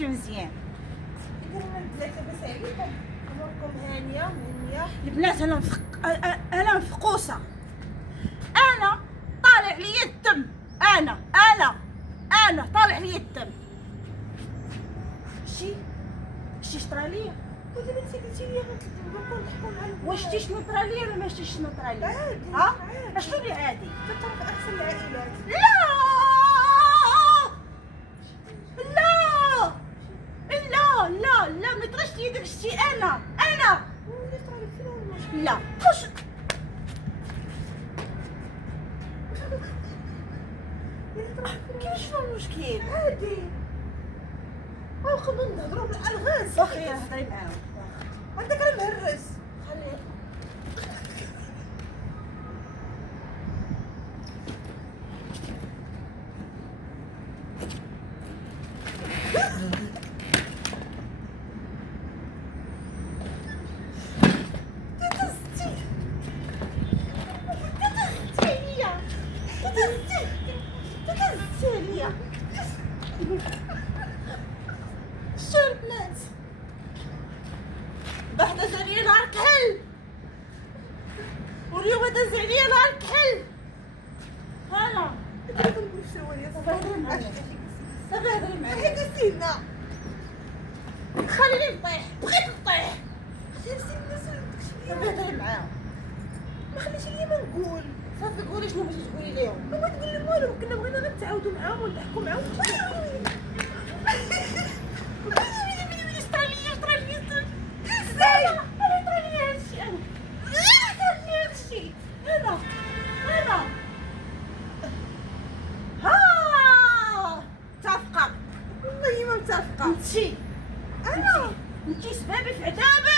ماشي مزيان. إذا البنات لاباس عليكم؟ أموركم هانية مهنية؟ البنات انا مفقوسه، انا طالع لي الدم، انا طالع لي الدم. شتي شطرا ليا؟ ودابا انت قلتي لي نبقاو نضحكوا مع البنات. واش شتي شنو طرا ليا ولا ما شتيش شنو طرا ليا؟ عادي ها عادي. اشنو اللي عادي؟ تطرف أحسن العائلات. لا لا لا لا لا، ما طراش لي داك الشيء. انا واللي طرا لك فين هو المشكل؟ لا واش اللي طرا لك فين هو كيفاش شنو المشكل؟ المشكل؟ عادي. نقدروا نهضروا بالألغاز. واخا يا هضري معاهم. عندك راه مهرس. خليه شو البنات بعد زريا نهار كحل، واليوم داز عليا نهار كحل. هلا دابا نقول سوالي صافي هضري معايا، صافي هضري معايا. هذا سيدنا. خليني نطيح، بغيت نطيح. هذا سيدنا سولتك صافي هضري معاهم. ما خليتي لي ما نقول. صافي قولي شنو بغيتي تقولي ليهم. ما بغيت نقول لهم والو، كنا بغينا غير نتعاودوا معاهم ونضحكوا معاهم. والله ما متفقة. انتي سبابي في عتابي.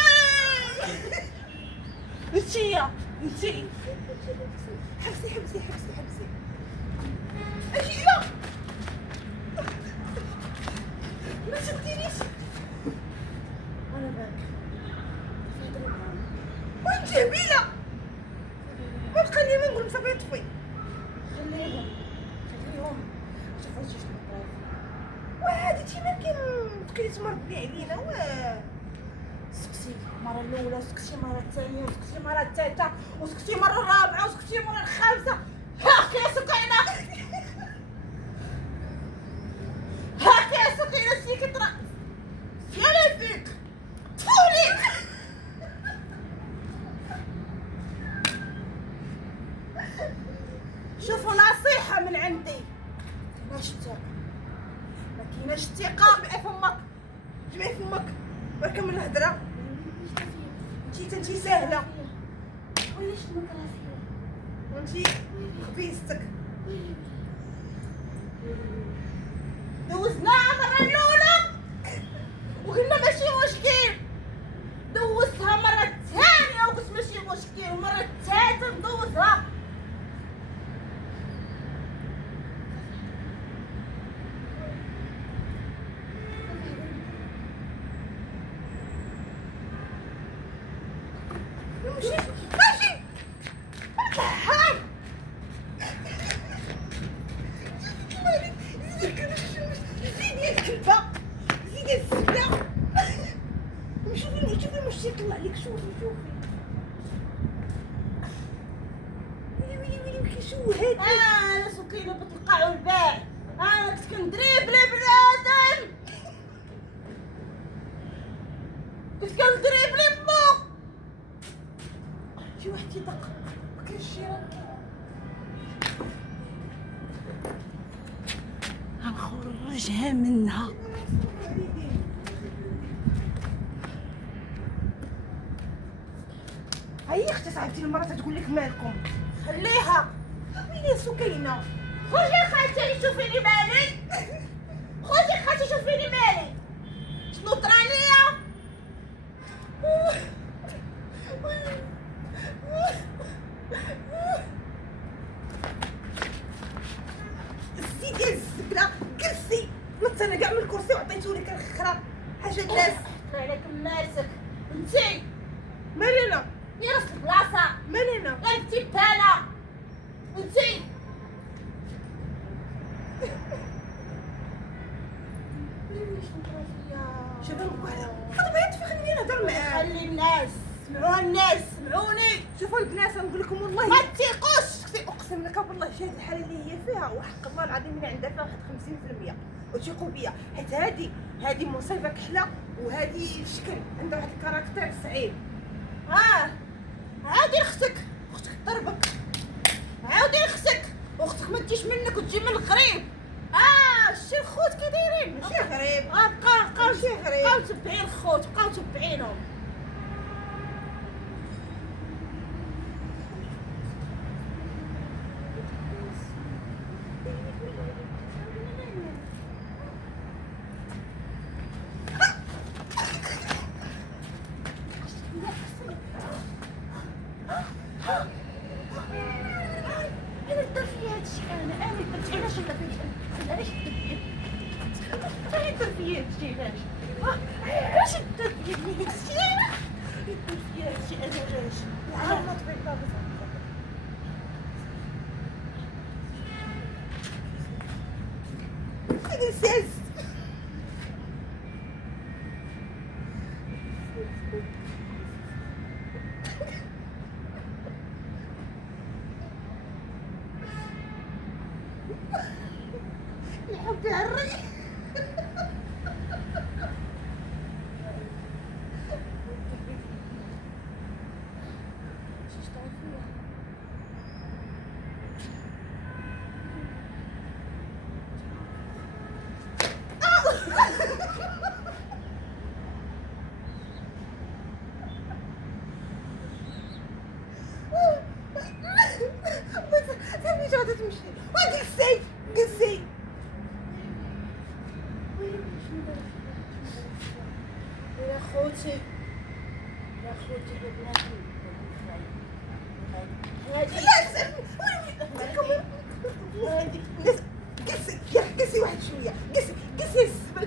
انتي حبسي حبسي حبسي حبسي. اجي لا ما تدينيش. انا باك وانت هبيلة. ما بقى لي ما نقول صافي طفي. خليهم شوفوا شنو طايح. وعادي تي ما بقيتي تمرضي علينا سكتي المره الاولى وسكتي المره الثانيه وسكتي المره الثالثه وسكتي المره الرابعه وسكتي المره الخامسه. هاك يا سكينه، هاك يا سكينه سيكترا يا فيك تفوليك. شوفوا نصيحه من عندي، ماكيناش الثقه، ماكيناش الثقه. جمعي فمك جمعي فمك برك من الهضره. انتي ساهله ولا شنو طرا فيا؟ وانتي خبيزتك. دوزناها المرة الأولى وقلنا ماشي مشكل، دوزتها مرة الثانية وقلت ماشي مشكل، المرة الثالثة ندوزها. ماشي هاي زيدي الكلبه زيدي الزبله. شوفي مشتي يطلع لك. شوفي ويلي كيشوهك. انا سكينة بتلقاو البال، انا كنت كندريبلي بنادم، كنت كندريبلي بو. شي واحد كيدق كاين الجيران. غنخرجها منها. هاي اختي صاحبتي المرة تقول لك مالكم. خليها. ويلي يا سكينه. خرجي يا خالتي شوفيني مالي، خرجي يا خالتي شوفيني مالي، شنو طرا ليا؟ زيدي الزبله جلسي. نط انا كاع من الكرسي وعطيتو لك الخرا حاجه الناس. عليك ماسك انتي مالي انا يا راس البلاصه، مالي انا. انتي بتانا انتي شوف خدمات في خليني نهضر معاك. خلي الناس سمعوها، الناس سمعوني. شوفوا البنات نقول لكم والله ما تثيقوش. اقسم لك بالله شي هاد الحاله اللي هي فيها وحق الله العظيم اللي عندها فيها واحد 50%. وثيقوا بيا حيت هادي مصيبه كحله وهادي شكل عندها واحد الكاركتير صعيب. عاودي اختك تضربك، عاودي اختك ما تجيش منك وتجي من القريب. شتي الخوت كي دايرين ماشي غريب. بقاو ماشي غريب. بقاو تبعين الخوت، بقاو تبعينهم. انا درت فيا هادشي، انا درت. علاش درت فيا؟ علاش درت فيا؟ علاش درت فيا هادشي؟ علاش درت فيا هادشي؟ علاش درت فيا هادشي؟ انا علاش؟ ما تبغي انساس. الحب يعرق. صافي غادي تمشي وجلسي. يا خوتي بناتي، جلسي واحد شويه. جلسي يا الزبل.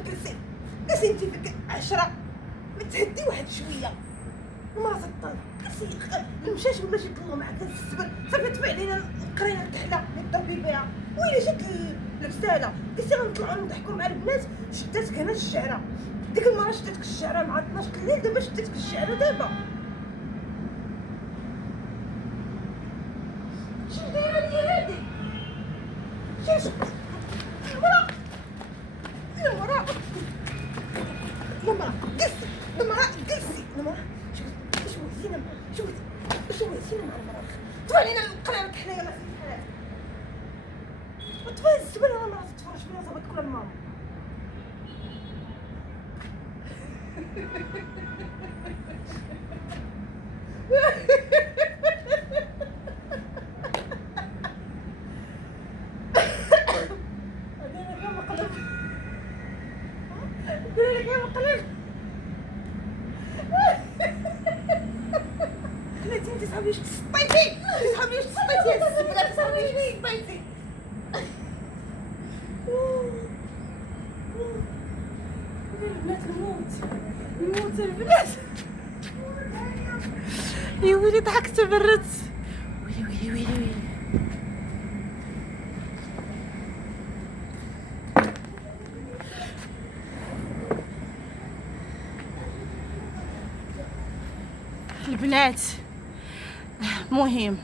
جلسي انت فيك 10. ما تهدي واحد شويه. ما تطل. جلسي المشاش ولا شي طلو معاك الزبل. صافي تبع علينا القرينه الكحله اللي تضربي بها. ويلي جات البساله قلتي غنطلعوا نضحكوا مع البنات. شداتك انا الشعره. ديك المره شدتك الشعره مع 12 الليل. دابا شدتك الشعره دابا. شنو دايره لي هادي؟ شوف المرا جلسي. شو وزينة مع المرا. طفى علينا القرية الكحلة. يلا سيدي حلال وطفى الزبل. انا مرا تتفرج فينا صافي كل الماما. انت صاحبي واش تسطيتي؟ صاحبي واش تسطيتي يا الزبله؟ صاحبي واش تسطيتي؟ البنات الموت البنات. يا ويلي ضحكت برت. ويلي. البنات مهم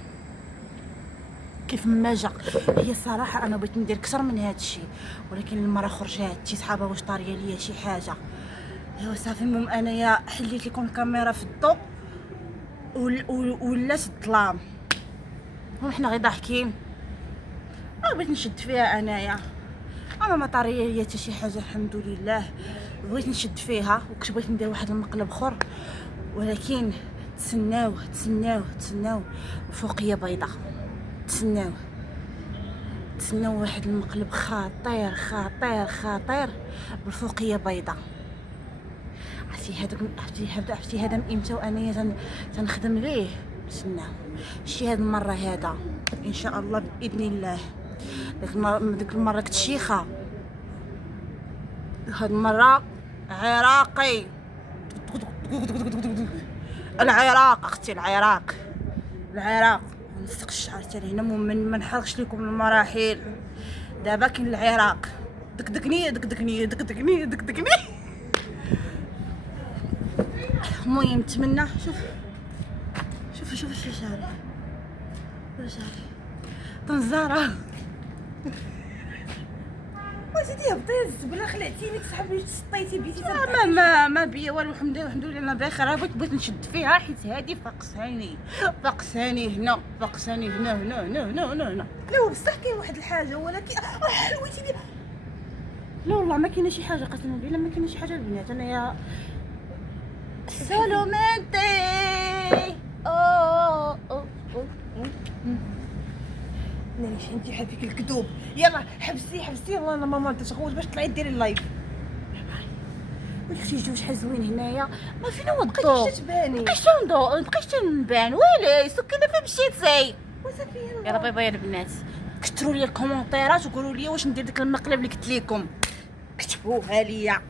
كيف ما جا. هي الصراحه انا بغيت ندير اكثر من هذا الشيء، ولكن المره خرجات شي صحابه واش طاريه ليا شي حاجه. ايوا صافي. المهم انايا حليت لكم الكاميرا في الضوء ولات الظلام. المهم حنا غير ضاحكين. بغيت نشد فيها انايا. انا ما طاريه ليا حتى شي حاجه الحمد لله. بغيت نشد فيها وكنت بغيت ندير واحد المقلب اخر، ولكن تسناو الفوقيه بيضه. تسناو واحد المقلب خطير بالفوقيه بيضه. عرفتي هذا من امتى وانايا تنخدم ليه. تسناو شي هاد المره هذا ان شاء الله باذن الله. ديك المره كنت شيخه، هاد المره عراقي. العراق اختي، العراق نسق الشعر تاعي هنا. ما نحرقش لكم المراحل. دابا كاين العراق. دكدكني دكدكني دكدكني دكدكني. المهم نتمنى شوف شاري طنزارة. وزيدي هبطي الزبله خلعتيني تسحبي تسطيتي بديتي ما بيا والو. الحمد لله انا بخير. بغيت نشد فيها حيت هادي فقساني هنا لا هو بصح كاين واحد الحاجه ولكن حلويتي لي. لا والله ما كاينه شي حاجه، قسما بالله ما كاينه شي حاجه البنات. انا يا سولومنتي مانيش انت هذيك الكذوب. يلا حبسي يلا انا ماما تشغل باش طلعي ديري اللايف. شفتي جوج شحال زوين هنايا. ما فينا هو بقيتي الضوء. تتباني بقيتش نبان ويلي سكينه فين مشيتي. وصافي يلا باي باي البنات. كثروا لي الكومونتيرات وقولوا لي واش ندير ديك المقلب اللي قلت لكم. كتبوها ليا.